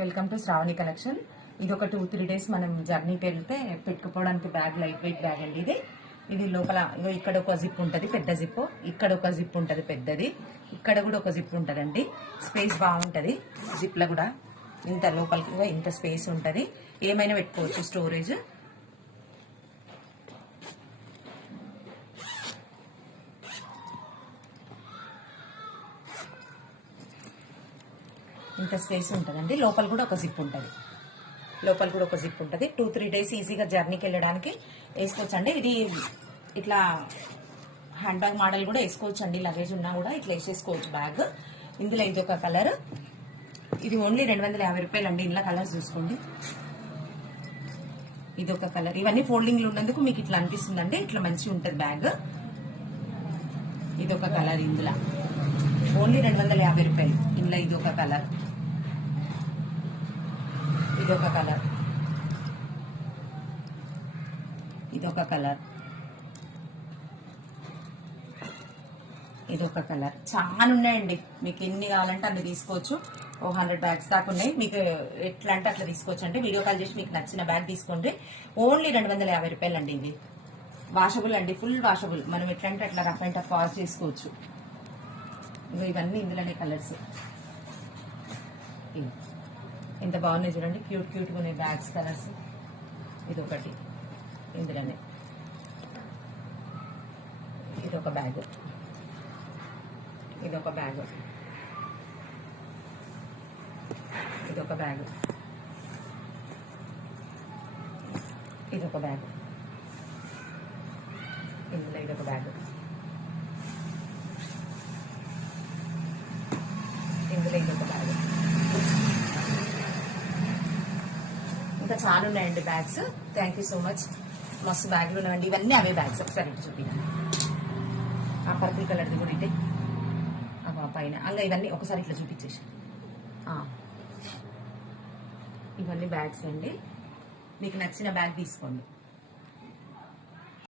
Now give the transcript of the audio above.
Welcome to Shravani collection. ఇది ఒక 2-3 days మనం జర్నీకి వెళ్తే పెట్టుకోవడానికి బ్యాగ్, లైట్ వెయిట్ బ్యాగ్ అండి ఇది. ఇది లోపల ఇక్కడ ఒక జిప్ ఉంటుంది, పెద్ద జిప్. ఇక్కడ ఒక జిప్ ఉంటుంది పెద్దది, ఇక్కడ కూడా ఒక జిప్ ఉంటుందండి. స్పేస్ బాగుంటుంది జిప్లో కూడా. ఇంత లోపలికి ఇంత స్పేస్ ఉంటుంది, ఏమైనా పెట్టుకోవచ్చు స్టోరేజ్. ఇంత స్పేస్ ఉంటుందండి. లోపల కూడా ఒక జిప్ ఉంటుంది, 2-3 డేస్ ఈజీగా జర్నీకి వెళ్ళడానికి వేసుకోవచ్చు అండి. ఇది ఇట్లా హ్యాండ్ బ్యాగ్ మోడల్ కూడా వేసుకోవచ్చు అండి. లగేజ్ ఉన్నా కూడా ఇట్లా వేసేసుకోవచ్చు బ్యాగ్. ఇందులో ఇది ఒక కలర్, ఇది ఓన్లీ 250 రూపాయలు అండి. ఇందులో కలర్స్ చూసుకోండి. ఇది ఒక కలర్. ఇవన్నీ ఫోల్డింగ్లు ఉన్నందుకు మీకు ఇట్లా అనిపిస్తుందండి. ఇట్లా మంచిగా ఉంటుంది బ్యాగ్. ఇది ఒక కలర్, ఇందులో ఓన్లీ 250 రూపాయలు. ఇందులో ఇది ఒక కలర్, ఇదొక కలర్, ఇదొక కలర్, ఇదొక కలర్. చాలా ఉన్నాయండి, మీకు ఎన్ని కావాలంటే అన్ని తీసుకోవచ్చు. 100 బ్యాగ్స్ దాకా ఉన్నాయి. మీకు ఎట్లా అంటే అట్లా తీసుకోవచ్చు అండి. వీడియో కాల్ చేసి మీకు నచ్చిన బ్యాగ్ తీసుకోండి. ఓన్లీ 250 రూపాయలు అండి. ఇది వాషబుల్ అండి, ఫుల్ వాషబుల్. మనం ఎట్లా అంటే అట్లా రఫ్ అండ్ టఫ్ వాష్ చేసుకోవచ్చు. ఇవన్నీ ఇందులోనే కలర్స్. ఎంత బాగున్నాయి చూడండి, క్యూట్గా ఉన్నాయి బ్యాగ్స్ కలర్స్. ఇదొకటి ఇందులోనే. ఇదొక బ్యాగ్, ఇదొక బ్యాగ్, ఇదొక బ్యాగ్, ఇదొక బ్యాగ్, ఇందులో ఇదొక బ్యాగ్, ఇందులో ఇదొక బ్యాగ్. ఇంకా చాలా ఉన్నాయండి bags. Thank you so much. మస్తు బ్యాగ్లు ఉన్నాయండి. ఇవన్నీ అవే బ్యాగ్స్. ఒకసారి ఇటు చూపినా, ఆ పర్పుల్ కలర్ది కూడా ఇటే పైన. అలా ఇవన్నీ ఒకసారి ఇట్లా చూపించేసి. ఇవన్నీ బ్యాగ్స్ అండి. మీకు నచ్చిన బ్యాగ్ తీసుకోండి.